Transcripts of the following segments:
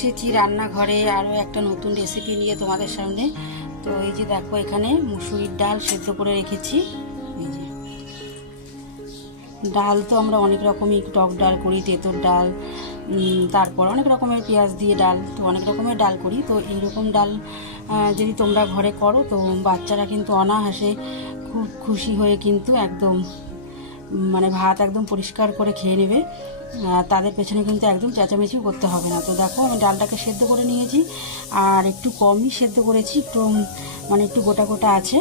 এসেছি রান্নাঘরে আরও একটা নতুন রেসিপি নিয়ে তোমাদের সামনে। তো এই যে দেখো, এখানে মুসুরির ডাল সেদ্ধ করে রেখেছি। এই যে ডাল তো আমরা অনেক রকমই টক ডাল করি, তেঁতুর ডাল, তারপর অনেক রকমের পেঁয়াজ দিয়ে ডাল, তো অনেক রকমের ডাল করি। তো এইরকম ডাল যদি তোমরা ঘরে করো তো বাচ্চারা কিন্তু অনায়াসে খুব খুশি হয়ে কিন্তু একদম মানে ভাত একদম পরিষ্কার করে খেয়ে নেবে। তাদের পেছনে কিন্তু একদম চেঁচামেচি করতে হবে না। তো দেখো, আমি ডালটাকে সেদ্ধ করে নিয়েছি, আর একটু কমই সেদ্ধ করেছি, একটু মানে একটু গোটা গোটা আছে।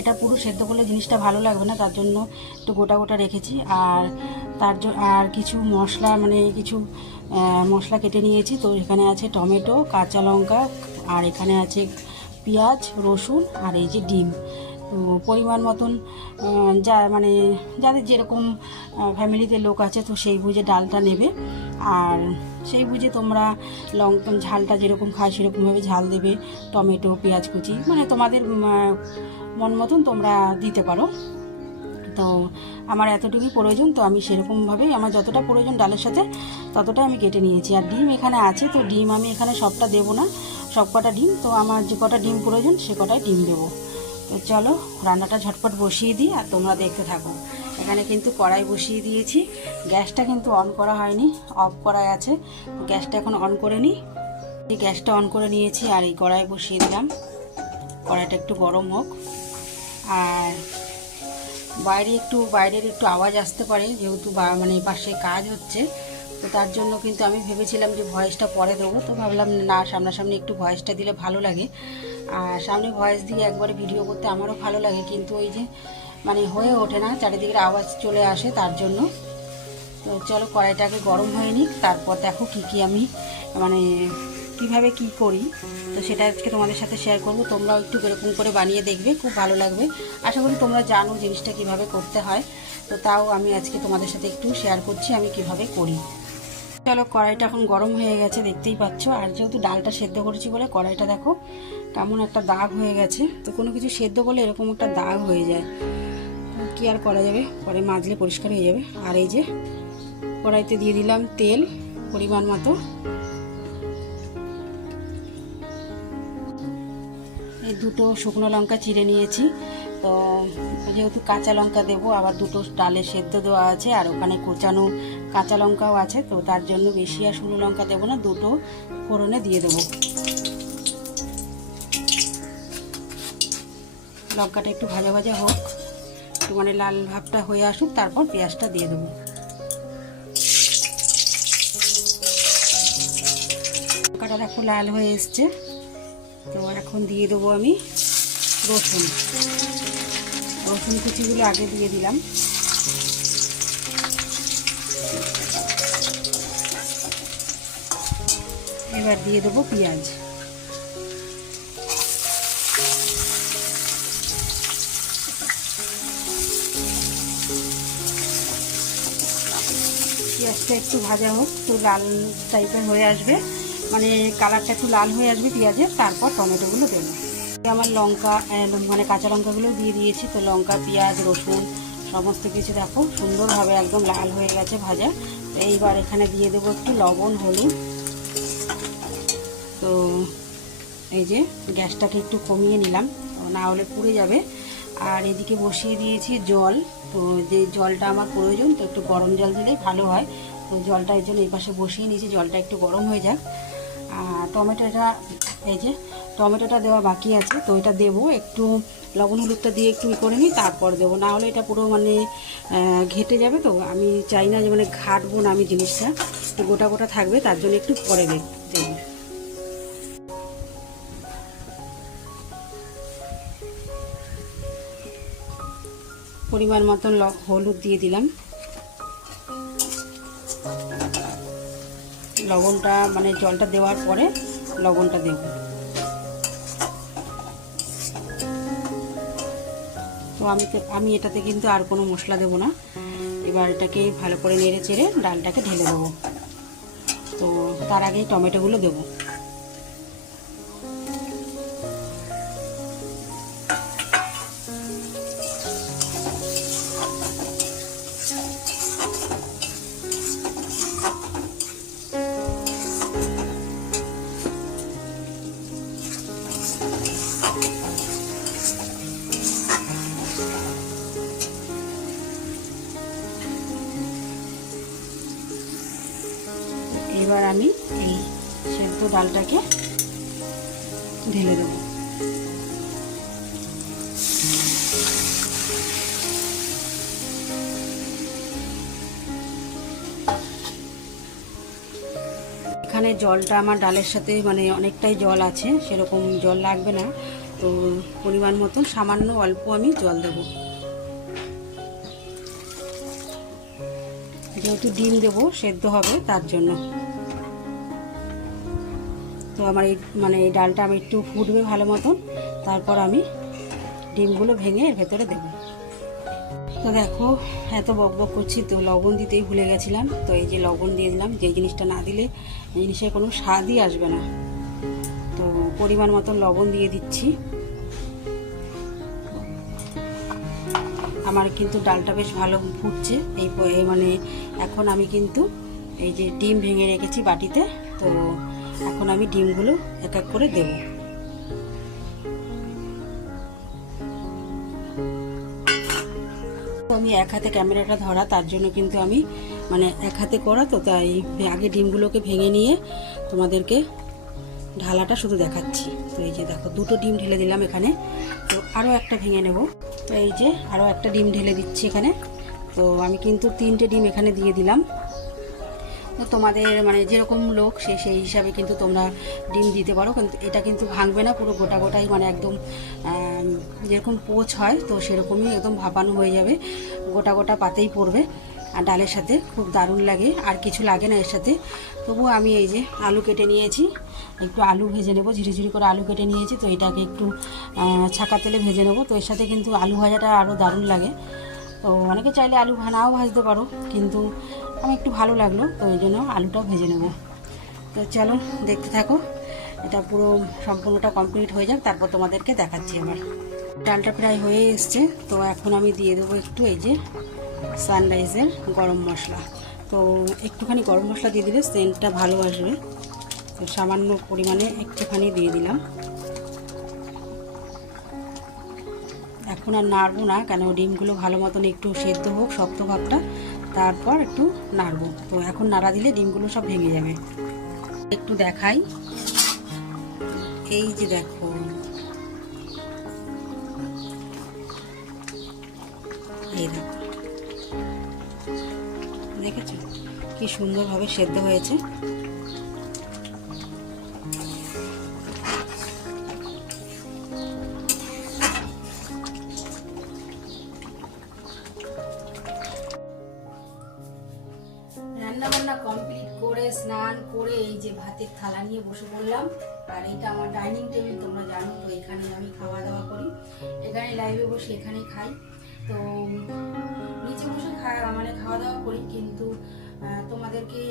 এটা পুরো সেদ্ধ করলে জিনিসটা ভালো লাগবে না, তার জন্য একটু গোটা গোটা রেখেছি। আর আর কিছু মশলা মানে কিছু মশলা কেটে নিয়েছি। তো এখানে আছে টমেটো, কাঁচা লঙ্কা, আর এখানে আছে পেঁয়াজ, রসুন, আর এই যে ডিম। তো পরিমাণ মতন যা মানে যাদের যেরকম ফ্যামিলিতে লোক আছে তো সেই বুঝে ডালটা নেবে। আর সেই বুঝে তোমরা লঙ্কা ঝালটা যেরকম খায় সেরকমভাবে ঝাল দেবে। টমেটো, পেঁয়াজ কুচি মানে তোমাদের মন মতন তোমরা দিতে পারো। তো আমার এতটুকুই প্রয়োজন, তো আমি সেরকমভাবেই আমার যতটা প্রয়োজন ডালের সাথে ততটা আমি কেটে নিয়েছি। আর ডিম এখানে আছে, তো ডিম আমি এখানে সবটা দেবো না, সব কটা ডিম, তো আমার যে কটা ডিম প্রয়োজন সে কটাই ডিম দেবো। তো চলো রান্নাটা ঝটপট বসিয়ে দিই আর তোমরা দেখতে থাকো। এখানে কিন্তু কড়াই বসিয়ে দিয়েছি, গ্যাসটা কিন্তু অন করা হয়নি, অফ করাই আছে। গ্যাসটা এখন অন করে নিই। এই গ্যাসটা অন করে নিয়েছি আর এই কড়াই বসিয়ে দিলাম। কড়াইটা একটু গরম হোক। আর বাইরের একটু আওয়াজ আসতে পারে, যেহেতু মানে পাশে কাজ হচ্ছে, তো তার জন্য কিন্তু আমি ভেবেছিলাম যে ভয়েসটা পরে দেবো, তো ভাবলাম না, সামনাসামনি একটু ভয়েসটা দিলে ভালো লাগে। আর সামনে ভয়েস দিয়ে একবারে ভিডিও করতে আমারও ভালো লাগে, কিন্তু ওই যে মানে হয়ে ওঠে না, চারিদিকের আওয়াজ চলে আসে তার জন্য। তো চলো কড়াইটাকে গরম হয়ে নিক, তারপর দেখো কি আমি মানে কিভাবে কি করি, তো সেটা আজকে তোমাদের সাথে শেয়ার করব। তোমরাও একটু এরকম করে বানিয়ে দেখবে, খুব ভালো লাগবে। আশা করি তোমরা জানো জিনিসটা কিভাবে করতে হয়, তো তাও আমি আজকে তোমাদের সাথে একটু শেয়ার করছি আমি কিভাবে করি। চলো কড়াইটা এখন গরম হয়ে গেছে, দেখতেই পাচ্ছ। আর যেহেতু ডালটা সেদ্ধ করেছি বলে কড়াইটা দেখো কেমন একটা দাগ হয়ে গেছে। তো কোনো কিছু সেদ্ধ করলে এরকম একটা দাগ হয়ে যায়, কি আর করা যাবে, পরে মাজলে পরিষ্কার হয়ে যাবে। আর এই যে কড়াইতে দিয়ে দিলাম তেল পরিমাণ মতো। এই দুটো শুকনো লঙ্কা চিড়ে নিয়েছি, তো যেহেতু কাঁচা লঙ্কা দেবো, আবার দুটো ডালে সেদ্ধ দেওয়া আছে, আর ওখানে কোচানো কাঁচা লঙ্কাও আছে, তো তার জন্য বেশি আর শুকনো লঙ্কা দেবো না, দুটো ফোড়নে দিয়ে দেবো। লঙ্কাটা একটু ভাজা ভাজা হোক, একটু মানে লাল ভাবটা হয়ে আসুক, তারপর পেঁয়াজটা দিয়ে দেবো। লঙ্কাটা দেখো লাল হয়ে এসছে, তো এখন দিয়ে দেবো আমি রসুন কুচিগুলো আগে দিয়ে দিলাম। এবার দিয়ে দেবো পেঁয়াজ। পেঁয়াজটা একটু ভাজা হোক, একটু লাল টাইপের হয়ে আসবে, মানে কালারটা একটু লাল হয়ে আসবে পেঁয়াজের, তারপর টমেটোগুলো দেবো। আমার লঙ্কা মানে কাঁচা লঙ্কাগুলো দিয়ে দিয়েছি, তো লঙ্কা, পেঁয়াজ, রসুন সমস্ত কিছু দেখো সুন্দরভাবে একদম লাল হয়ে গেছে ভাজা। তো এইবার এখানে দিয়ে দেবো একটু লবণ, হলুদ। তো এই যে গ্যাসটাকে একটু কমিয়ে নিলাম, না হলে পুড়ে যাবে। আর এদিকে বসিয়ে দিয়েছি জল, তো যে জলটা আমার প্রয়োজন, তো একটু গরম জল দিলেই ভালো হয়। তো জলটা এই জন্য এই পাশে বসিয়ে নিয়েছি, জলটা একটু গরম হয়ে যাক। আর টমেটোটা, এই যে টমেটোটা দেওয়া বাকি আছে, তো এটা দেবো, একটু লবণ হলুদটা দিয়ে একটু করে নিই, তারপর দেবো, না হলে এটা পুরো মানে ঘেটে যাবে। তো আমি চাই না যে মানে ঘাটবো না আমি জিনিসটা, একটু গোটা গোটা থাকবে, তার জন্য একটু পরে দেবো। পরিমাণ মতন হলুদ দিয়ে দিলাম। লবণটা মানে জলটা দেওয়ার পরে লবণটা দেব। তো আমি এটাতে কিন্তু আর কোনো মশলা দেবো না। এবার এটাকে ভালো করে নেড়ে চেড়ে ডালটাকে ঢেলে দেবো। তো তার আগেই টমেটোগুলো দেবো। এবার আমি এই সেদ্ধ ডালটাকে ঢেলে দেবো। এখানে জলটা আমার ডালের সাথে মানে অনেকটাই জল আছে, সেরকম জল লাগবে না, তো পরিমাণ মতো সামান্য অল্প আমি জল দেব। যেহেতু ডিম দেবো সেদ্ধ হবে তার জন্য। তো আমার এই ডালটা আমি একটু ফুটবে ভালো মতন, তারপর আমি ডিমগুলো ভেঙে এর ভেতরে দেবো। তো দেখো এত বক বক করছি, তো লবণ দিতেই ভুলে গেছিলাম, তো এই যে লবণ দিয়ে দিলাম। যে জিনিসটা না দিলে এই জিনিসের কোনো স্বাদই আসবে না, তো পরিমাণ মতো লবণ দিয়ে দিচ্ছি। আমার কিন্তু ডালটা বেশ ভালো ফুটছে। এই মানে এখন আমি কিন্তু এই যে ডিম ভেঙে রেখেছি বাটিতে, তো এখন আমি ডিমগুলো এক এক করে দেবো। আমি এক হাতে ক্যামেরাটা ধরা, তার জন্য কিন্তু আমি মানে এক হাতে করা, তো তাই আগে ডিমগুলোকে ভেঙে নিয়ে তোমাদেরকে ঢালাটা শুধু দেখাচ্ছি। তো এই যে দেখো দুটো ডিম ঢেলে দিলাম এখানে, তো আরও একটা ভেঙে নেব। তো এই যে আরও একটা ডিম ঢেলে দিচ্ছি এখানে। তো আমি কিন্তু 3টে ডিম এখানে দিয়ে দিলাম। তো তোমাদের মানে যেরকম লোক সেই হিসাবে কিন্তু তোমরা ডিম দিতে পারো, কিন্তু এটা কিন্তু ভাঙবে না, পুরো গোটা গোটাই মানে একদম যেরকম পোচ হয় তো সেরকমই একদম ভাপানো হয়ে যাবে, গোটা গোটা পাতেই পড়বে। আর ডালের সাথে খুব দারুণ লাগে, আর কিছু লাগে না এর সাথে। তবুও আমি এই যে আলু কেটে নিয়েছি, একটু আলু ভেজে নেবো, ঝিরিঝিরি করে আলু কেটে নিয়েছি, তো এটাকে একটু ছাকা তেলে ভেজে নেবো। তো এর সাথে কিন্তু আলু ভাজাটা আরও দারুণ লাগে। তো অনেকে চাইলে আলু নাও ভাজতে পারো, কিন্তু আমি একটু ভালো লাগলো, তো ওই জন্য আলুটাও ভেজে নেব। তো চলো দেখতে থাকো, এটা পুরো সম্পূর্ণটা কমপ্লিট হয়ে যাক, তারপর তোমাদেরকে দেখাচ্ছি। আমার ডালটা প্রায় হয়ে এসছে, তো এখন আমি দিয়ে দেবো একটু এই যে সানরাইজের গরম মশলা। তো একটুখানি গরম মশলা দিয়ে দিলে সেন্টটা ভালো আসবে, তো সামান্য পরিমাণে একটুখানি দিয়ে দিলাম। এখন আর নাড়বো না, কেন ডিমগুলো ভালো মতন একটু সেদ্ধ হোক শক্ত ভাবটা, তারপর একটু নাড়বো। তো এখন নাড়া দিলে ডিমগুলো সব ভেঙে যাবে। একটু দেখাই, এই যে দেখো এই দেখো, দেখেছো কি সুন্দরভাবে সেদ্ধ হয়েছে। রান্নাবান্না কমপ্লিট করে স্নান করে এই যে ভাতের থালা নিয়ে বসে পড়লাম। আর এটা আমার ডাইনিং টেবিল, তোমরা জানো, তো এখানে আমি খাওয়া দাওয়া করি, এখানে লাইভে বসে এখানেই খাই। তো নিচে বসে মানে খাওয়া দাওয়া করি, কিন্তু তোমাদেরকে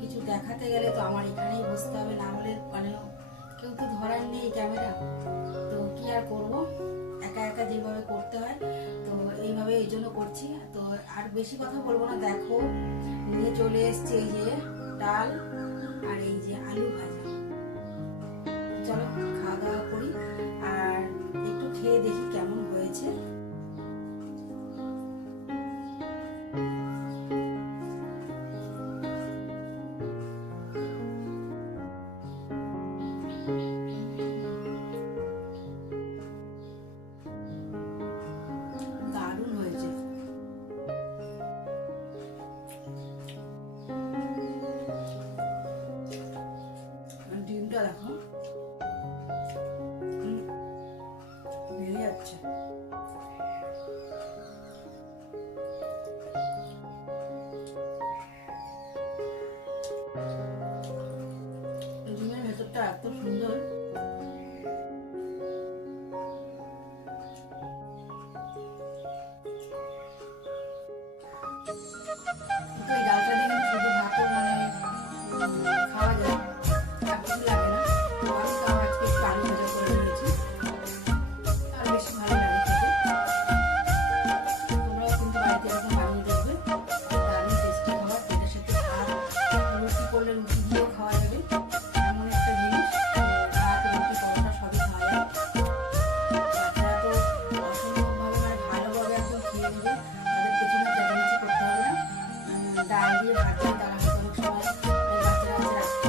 কিছু দেখাতে গেলে তো আমার এখানেই বসতে হবে, না হলে মানে কেউ তো ধরার নেই ক্যামেরা, তো কি আর করবো, একা একা যেভাবে করতে হয় তো এইভাবে এই জন্য করছি। তো আর বেশি কথা বলবো না, দেখো নিয়ে চলে এসছে এই যে ডাল আর এই যে আলু ভাজা। চলো খাওয়া দাওয়া করি আর একটু খেয়ে দেখি কেমন হয়েছে। দারুণ হয়েছে। ডিমটা দেখো বেরিয়ে যাচ্ছে। ডিমের ভেতরটা এত সুন্দর, এই ডালটা দিয়ে শুধু ভাতও মানে খাওয়া যায়, আর কিছু লাগে না। আমি তাও আজকে একটু আলু ভাজা করে নিয়েছি, আর বেশি ভালো লাগে খেতে। তোমরাও কিন্তু বাড়িতে এরকম বানিয়ে দেখবে, দারুণ টেস্টি খাবার। এটার সাথে ভাত রুটি করলে রুটি দিয়েও খাওয়া যাবে, এমন একটা জিনিস। ভাত রুটি পরোটা সবই খাওয়া যায়। বাচ্চারা তো অসম্ভবভাবে মানে ভালোভাবে একদম খেয়ে নেবে, তাদের পেছনে চেঁচামেচি করতে হবে না। ডাল দিয়ে ভাত দিয়ে তারা হয়তো অনেক সময় বাচ্চারা আছে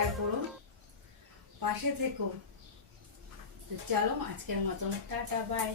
শেয়ার করো, পাশে থেকো। তো চলো আজকের মতন টাটা বাই।